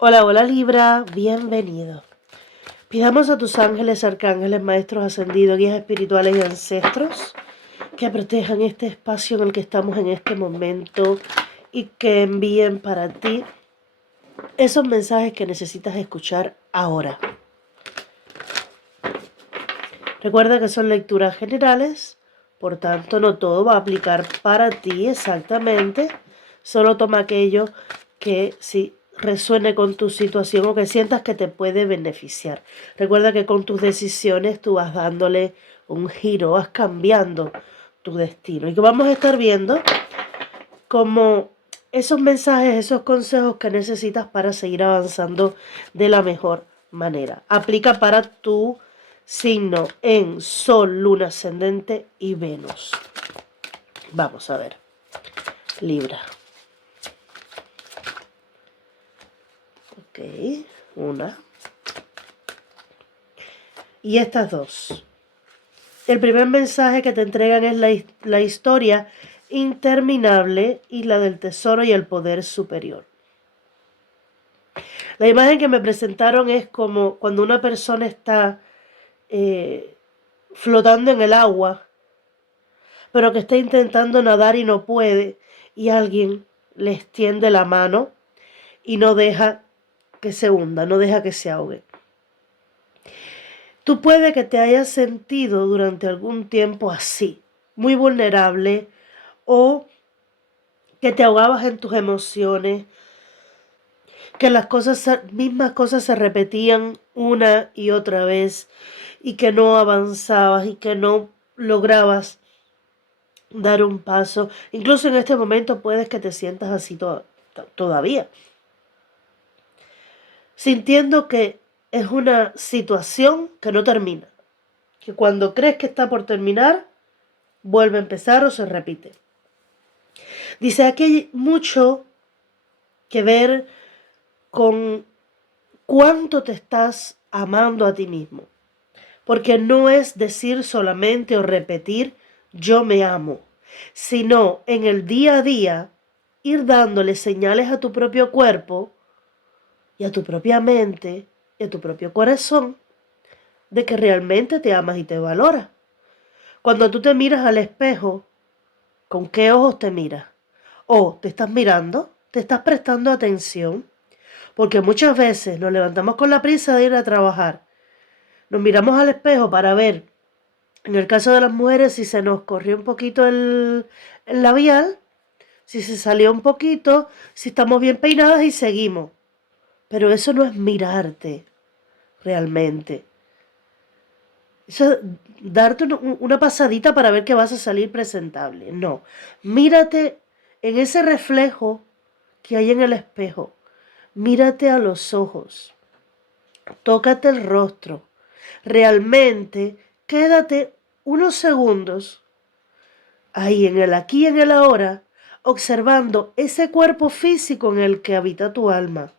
Hola, hola Libra, bienvenido. Pidamos a tus ángeles, arcángeles, maestros ascendidos, guías espirituales y ancestros que protejan este espacio en el que estamos en este momento y que envíen para ti esos mensajes que necesitas escuchar ahora. Recuerda que son lecturas generales, por tanto no todo va a aplicar para ti exactamente, solo toma aquello que sí resuene con tu situación o que sientas que te puede beneficiar. Recuerda que con tus decisiones tú vas dándole un giro, vas cambiando tu destino y que vamos a estar viendo como esos mensajes, esos consejos que necesitas para seguir avanzando de la mejor manera. Aplica para tu signo en Sol, Luna, Ascendente y Venus. Vamos a ver. Libra. Ok, una. Y estas dos. El primer mensaje que te entregan es la historia interminable y la del tesoro y el poder superior. La imagen que me presentaron es como cuando una persona está flotando en el agua, pero que está intentando nadar y no puede, y alguien le extiende la mano y no deja que se hunda, no deja que se ahogue. Tú puede que te hayas sentido durante algún tiempo así, muy vulnerable, o que te ahogabas en tus emociones, que las mismas cosas se repetían una y otra vez, y que no avanzabas y que no lograbas dar un paso. Incluso en este momento puedes que te sientas así todavía, sintiendo que es una situación que no termina, que cuando crees que está por terminar, vuelve a empezar o se repite. Dice, aquí hay mucho que ver con cuánto te estás amando a ti mismo, porque no es decir solamente o repetir yo me amo, sino en el día a día ir dándole señales a tu propio cuerpo y a tu propia mente y a tu propio corazón de que realmente te amas y te valoras. Cuando tú te miras al espejo, ¿con qué ojos te miras? ¿O te estás mirando? ¿Te estás prestando atención? Porque muchas veces nos levantamos con la prisa de ir a trabajar. Nos miramos al espejo para ver, en el caso de las mujeres, si se nos corrió un poquito el labial, si se salió un poquito, si estamos bien peinadas y seguimos. Pero eso no es mirarte realmente. Eso es darte una pasadita para ver que vas a salir presentable. No, mírate en ese reflejo que hay en el espejo. Mírate a los ojos. Tócate el rostro. Realmente quédate unos segundos ahí en el aquí y en el ahora, observando ese cuerpo físico en el que habita tu alma.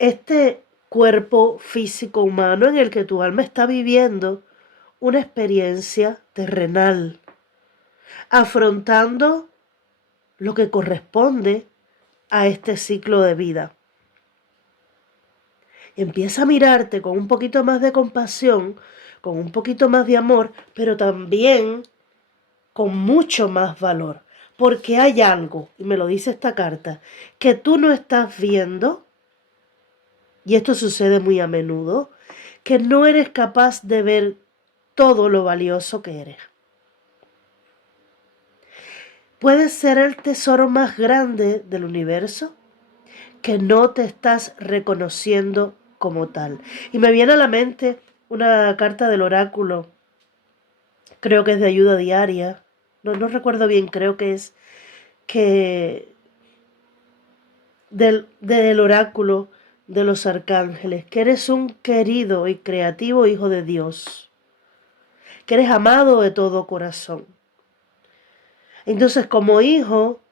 Este cuerpo físico humano en el que tu alma está viviendo una experiencia terrenal, afrontando lo que corresponde a este ciclo de vida. Empieza a mirarte con un poquito más de compasión, con un poquito más de amor, pero también con mucho más valor, porque hay algo, y me lo dice esta carta, que tú no estás viendo, y esto sucede muy a menudo, que no eres capaz de ver todo lo valioso que eres. Puedes ser el tesoro más grande del universo que no te estás reconociendo como tal. Y me viene a la mente una carta del oráculo, creo que es de ayuda diaria, no recuerdo bien, creo que es que del oráculo de los arcángeles, que eres un querido y creativo hijo de Dios, que eres amado de todo corazón. Entonces, como hijo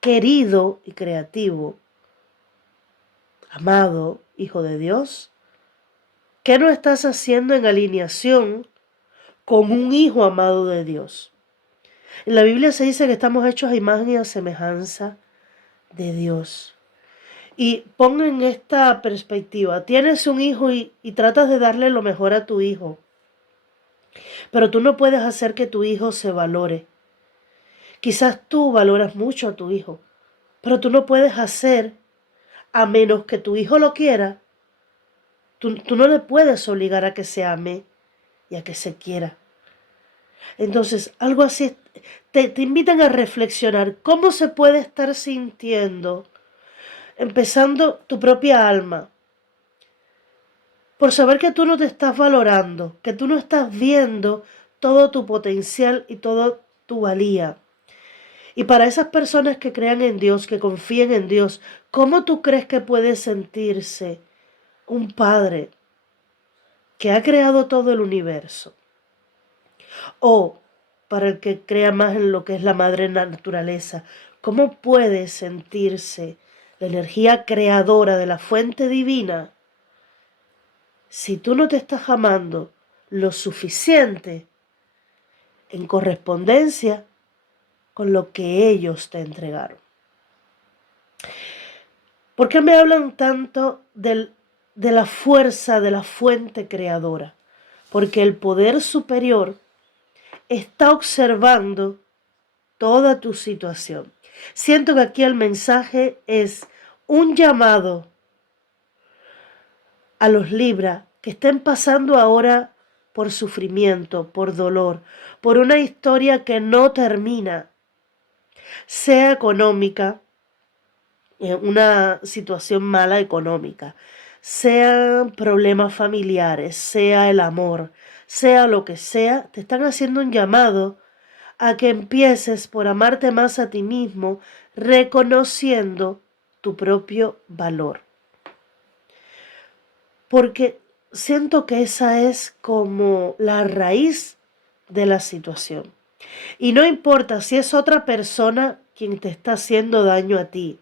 querido y creativo, amado hijo de Dios, ¿qué no estás haciendo en alineación con un hijo amado de Dios? En la Biblia se dice que estamos hechos a imagen y a semejanza de Dios. Y pon en esta perspectiva, tienes un hijo y tratas de darle lo mejor a tu hijo, pero tú no puedes hacer que tu hijo se valore. Quizás tú valoras mucho a tu hijo, pero tú no puedes hacer, a menos que tu hijo lo quiera, tú no le puedes obligar a que se ame y a que se quiera. Entonces, algo así, te invitan a reflexionar cómo se puede estar sintiendo, empezando tu propia alma, por saber que tú no te estás valorando, que tú no estás viendo todo tu potencial y toda tu valía. Y para esas personas que crean en Dios, que confíen en Dios, ¿cómo tú crees que puede sentirse un padre que ha creado todo el universo? O para el que crea más en lo que es la madre naturaleza, ¿cómo puede sentirse la energía creadora de la fuente divina si tú no te estás amando lo suficiente en correspondencia con lo que ellos te entregaron? ¿Por qué me hablan tanto de la fuerza de la fuente creadora? Porque el poder superior está observando toda tu situación. Siento que aquí el mensaje es un llamado a los Libra que estén pasando ahora por sufrimiento, por dolor, por una historia que no termina, sea económica, una situación mala económica, sean problemas familiares, sea el amor, sea lo que sea, te están haciendo un llamado a que empieces por amarte más a ti mismo, reconociendo tu propio valor. Porque siento que esa es como la raíz de la situación. Y no importa si es otra persona quien te está haciendo daño a ti.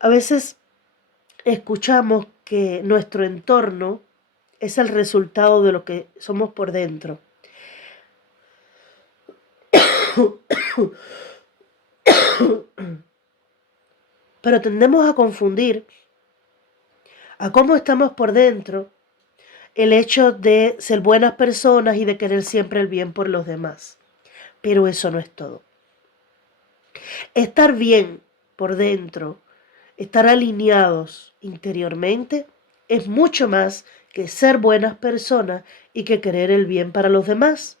A veces escuchamos que nuestro entorno es el resultado de lo que somos por dentro. Pero tendemos a confundir a cómo estamos por dentro el hecho de ser buenas personas y de querer siempre el bien por los demás. Pero eso no es todo. Estar bien por dentro, estar alineados interiormente, es mucho más que ser buenas personas y que querer el bien para los demás.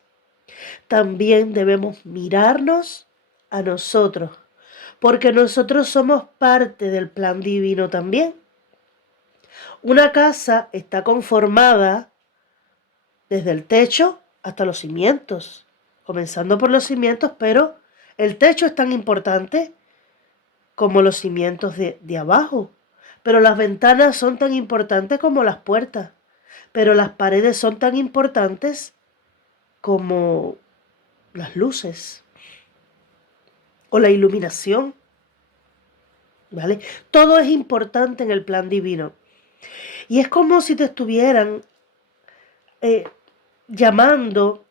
También debemos mirarnos a nosotros, porque nosotros somos parte del plan divino también. Una casa está conformada desde el techo hasta los cimientos, comenzando por los cimientos, pero el techo es tan importante como los cimientos de abajo, pero las ventanas son tan importantes como las puertas, pero las paredes son tan importantes como las luces o la iluminación, ¿vale? Todo es importante en el plan divino. Y es como si te estuvieran llamando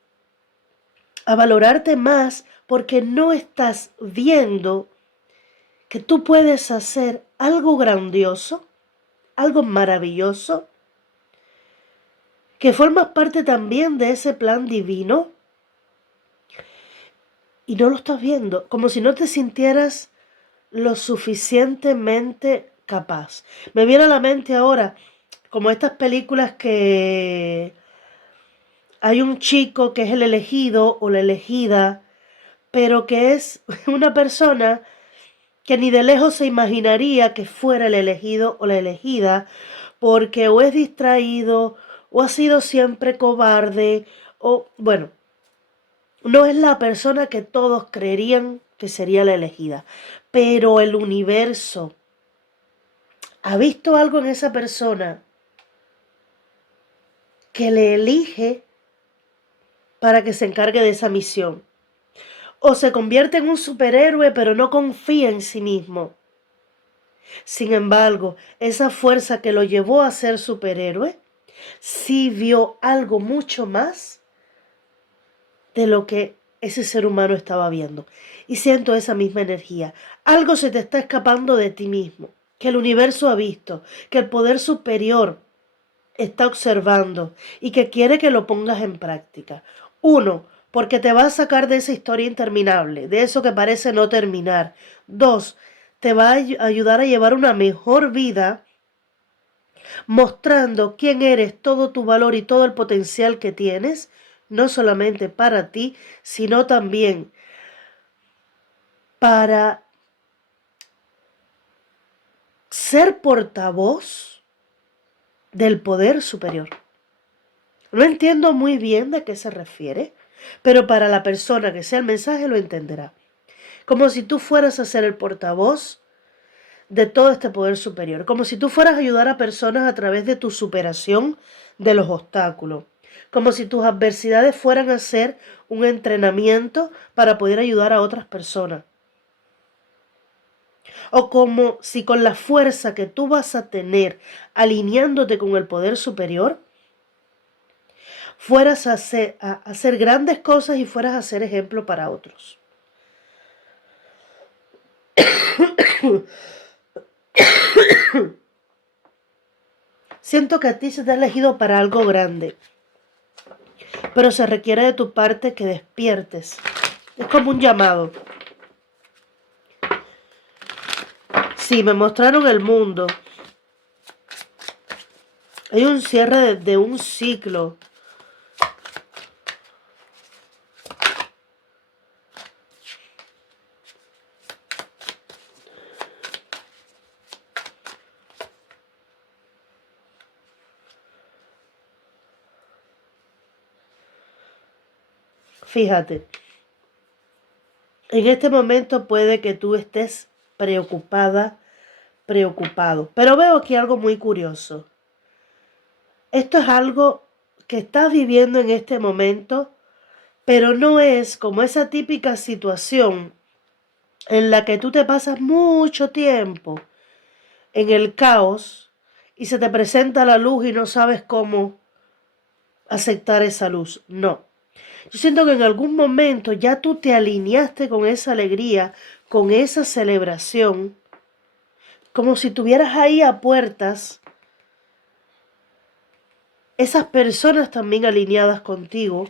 a valorarte más porque no estás viendo que tú puedes hacer algo grandioso, algo maravilloso, que formas parte también de ese plan divino y no lo estás viendo, como si no te sintieras lo suficientemente capaz. Me viene a la mente ahora como estas películas que hay un chico que es el elegido o la elegida, pero que es una persona que ni de lejos se imaginaría que fuera el elegido o la elegida, porque o es distraído, o ha sido siempre cobarde, o bueno, no es la persona que todos creerían que sería la elegida. Pero el universo ha visto algo en esa persona que le elige para que se encargue de esa misión. O se convierte en un superhéroe, pero no confía en sí mismo. Sin embargo, esa fuerza que lo llevó a ser superhéroe, sí vio algo mucho más de lo que ese ser humano estaba viendo. Y siento esa misma energía. Algo se te está escapando de ti mismo, que el universo ha visto, que el poder superior está observando y que quiere que lo pongas en práctica. Uno, porque te va a sacar de esa historia interminable, de eso que parece no terminar. Dos, te va a ayudar a llevar una mejor vida, mostrando quién eres, todo tu valor y todo el potencial que tienes, no solamente para ti, sino también para ser portavoz del poder superior. No entiendo muy bien de qué se refiere, pero para la persona que sea el mensaje lo entenderá. Como si tú fueras a ser el portavoz de todo este poder superior, como si tú fueras a ayudar a personas a través de tu superación de los obstáculos, como si tus adversidades fueran a ser un entrenamiento para poder ayudar a otras personas, o como si con la fuerza que tú vas a tener alineándote con el poder superior, fueras a hacer grandes cosas y fueras a ser ejemplo para otros. Siento que a ti se te ha elegido para algo grande, pero se requiere de tu parte que despiertes. Es como un llamado. Sí, me mostraron el mundo. Hay un cierre de un ciclo. Fíjate, en este momento puede que tú estés preocupada, preocupado, pero veo aquí algo muy curioso. Esto es algo que estás viviendo en este momento, pero no es como esa típica situación en la que tú te pasas mucho tiempo en el caos y se te presenta la luz y no sabes cómo aceptar esa luz. No. Yo siento que en algún momento ya tú te alineaste con esa alegría, con esa celebración, como si tuvieras ahí a puertas esas personas también alineadas contigo,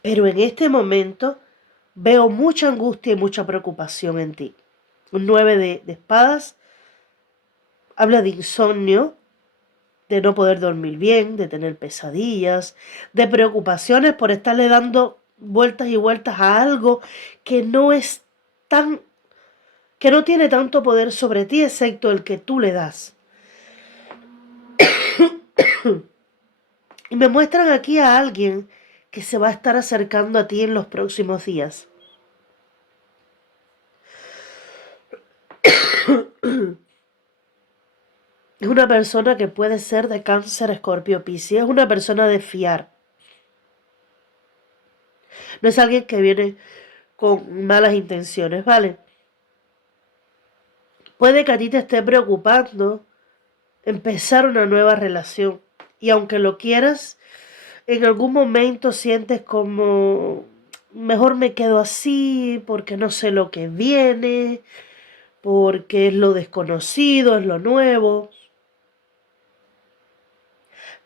pero en este momento veo mucha angustia y mucha preocupación en ti. Un 9 de espadas habla de insomnio, de no poder dormir bien, de tener pesadillas, de preocupaciones por estarle dando vueltas y vueltas a algo que no es tan, que no tiene tanto poder sobre ti, excepto el que tú le das. Y me muestran aquí a alguien que se va a estar acercando a ti en los próximos días. Es una persona que puede ser de Cáncer, Escorpio, Piscis. Es una persona de fiar. No es alguien que viene con malas intenciones, ¿vale? Puede que a ti te esté preocupando empezar una nueva relación. Y aunque lo quieras, en algún momento sientes como, mejor me quedo así porque no sé lo que viene, porque es lo desconocido, es lo nuevo.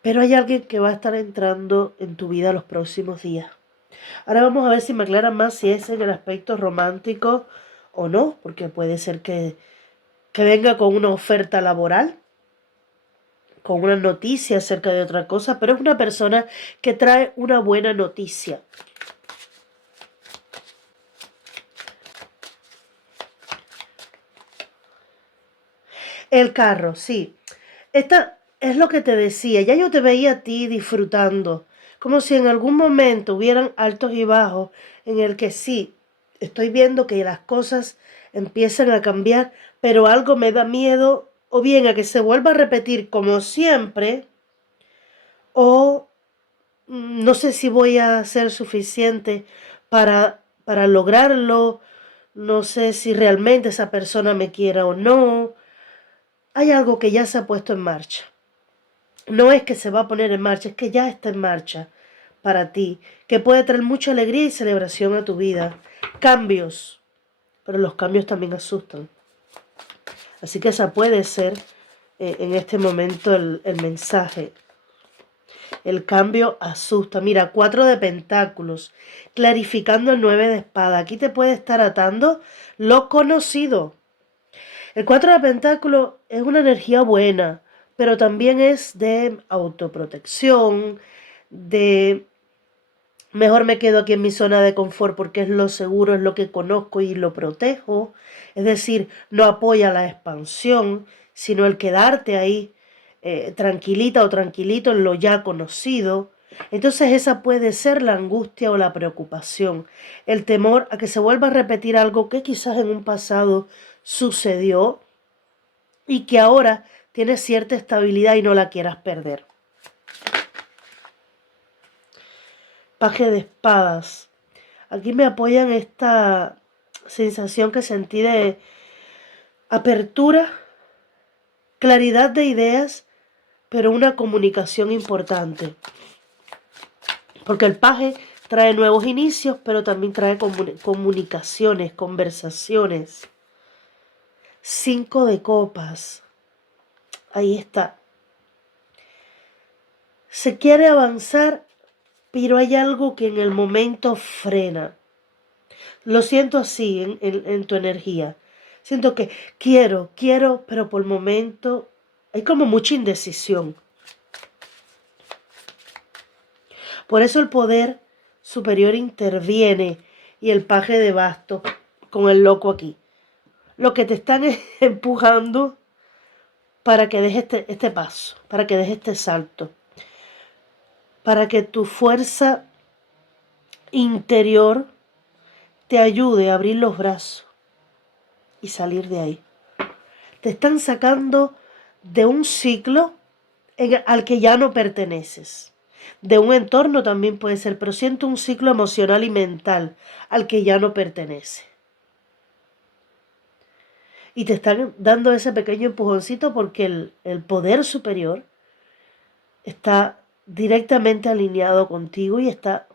Pero hay alguien que va a estar entrando en tu vida los próximos días. Ahora vamos a ver si me aclaran más si es en el aspecto romántico o no, porque puede ser que venga con una oferta laboral, con una noticia acerca de otra cosa, pero es una persona que trae una buena noticia. El carro, sí. Esta es lo que te decía, ya yo te veía a ti disfrutando, como si en algún momento hubieran altos y bajos en el que sí, estoy viendo que las cosas empiezan a cambiar, pero algo me da miedo, o bien a que se vuelva a repetir como siempre, o no sé si voy a ser suficiente para lograrlo, no sé si realmente esa persona me quiera o no. Hay algo que ya se ha puesto en marcha. No es que se va a poner en marcha, es que ya está en marcha. para ti, que puede traer mucha alegría y celebración a tu vida. Cambios, pero los cambios también asustan. Así que esa puede ser en este momento el mensaje. El cambio asusta. Mira, 4 de pentáculos, clarificando el 9 de espada. Aquí te puede estar atando lo conocido. El 4 de pentáculos es una energía buena, pero también es de autoprotección, de mejor me quedo aquí en mi zona de confort porque es lo seguro, es lo que conozco y lo protejo. Es decir, no apoya la expansión, sino el quedarte ahí tranquilita o tranquilito en lo ya conocido. Entonces esa puede ser la angustia o la preocupación, el temor a que se vuelva a repetir algo que quizás en un pasado sucedió y que ahora tiene cierta estabilidad y no la quieras perder. Paje de espadas. Aquí me apoyan esta sensación que sentí de apertura, claridad de ideas, pero una comunicación importante. Porque el paje trae nuevos inicios, pero también trae comunicaciones, conversaciones. 5 de copas. Ahí está. Se quiere avanzar, pero hay algo que en el momento frena. Lo siento así en tu energía. Siento que quiero, pero por el momento hay como mucha indecisión. Por eso el poder superior interviene y el paje de bastos con el loco aquí. Lo que te están empujando para que dejes este paso, para que dejes este salto, para que tu fuerza interior te ayude a abrir los brazos y salir de ahí. Te están sacando de un ciclo al que ya no perteneces. De un entorno también puede ser, pero siento un ciclo emocional y mental al que ya no pertenece. Y te están dando ese pequeño empujoncito porque el poder superior está directamente alineado contigo y está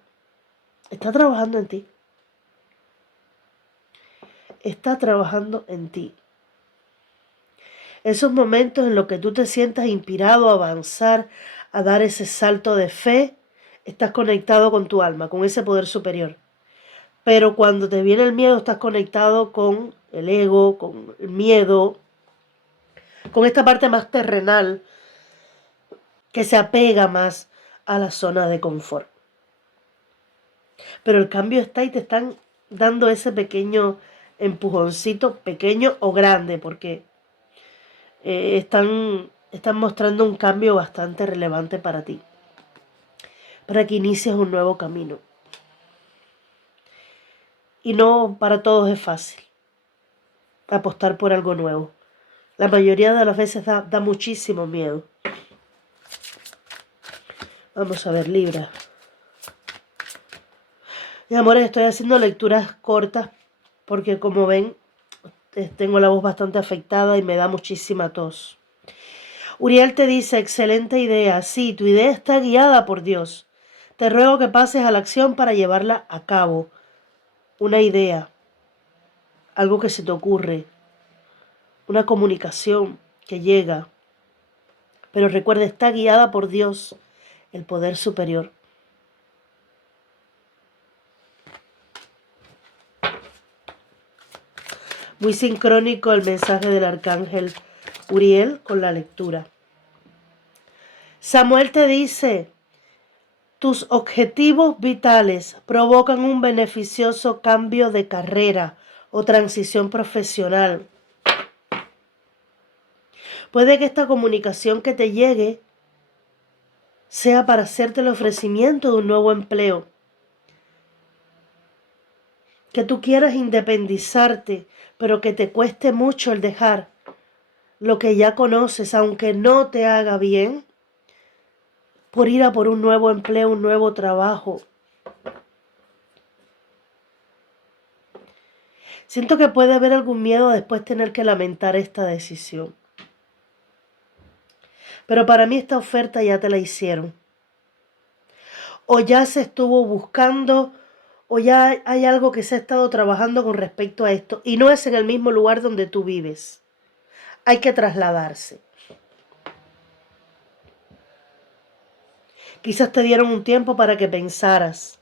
trabajando en ti. Está trabajando en ti. Esos momentos en los que tú te sientas inspirado a avanzar, a dar ese salto de fe, estás conectado con tu alma, con ese poder superior. Pero cuando te viene el miedo, estás conectado con el ego, con el miedo, con esta parte más terrenal que se apega más a la zona de confort. Pero el cambio está y te están dando ese pequeño empujoncito, pequeño o grande, porque están mostrando un cambio bastante relevante para ti, para que inicies un nuevo camino. Y no para todos es fácil apostar por algo nuevo. La mayoría de las veces da muchísimo miedo. Vamos a ver, Libra. Mi amores, estoy haciendo lecturas cortas porque como ven, tengo la voz bastante afectada y me da muchísima tos. Uriel te dice, excelente idea. Sí, tu idea está guiada por Dios. Te ruego que pases a la acción para llevarla a cabo. Una idea, algo que se te ocurre, una comunicación que llega. Pero recuerda, está guiada por Dios, el poder superior. Muy sincrónico el mensaje del arcángel Uriel con la lectura. Samuel te dice, tus objetivos vitales provocan un beneficioso cambio de carrera o transición profesional. Puede que esta comunicación que te llegue sea para hacerte el ofrecimiento de un nuevo empleo. Que tú quieras independizarte, pero que te cueste mucho el dejar lo que ya conoces, aunque no te haga bien, por ir a por un nuevo empleo, un nuevo trabajo. Siento que puede haber algún miedo a después tener que lamentar esta decisión. Pero para mí esta oferta ya te la hicieron. o ya se estuvo buscando, o ya hay algo que se ha estado trabajando con respecto a esto, y no es en el mismo lugar donde tú vives. Hay que trasladarse. Quizás te dieron un tiempo para que pensaras.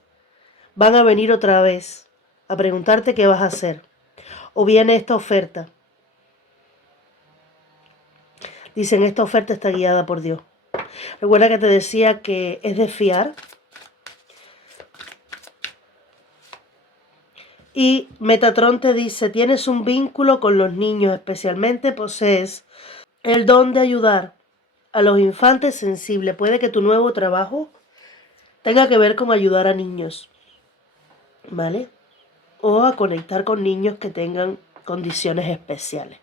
Van a venir otra vez a preguntarte qué vas a hacer. O viene esta oferta. Dicen, esta oferta está guiada por Dios. Recuerda que te decía que es de fiar. Y Metatron te dice, tienes un vínculo con los niños, especialmente posees el don de ayudar a los infantes sensibles. Puede que tu nuevo trabajo tenga que ver con ayudar a niños, ¿vale? O a conectar con niños que tengan condiciones especiales.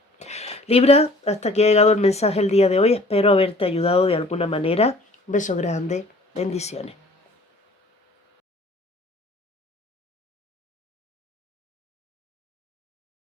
Libra, hasta aquí ha llegado el mensaje el día de hoy. Espero haberte ayudado de alguna manera. Un beso grande. Bendiciones.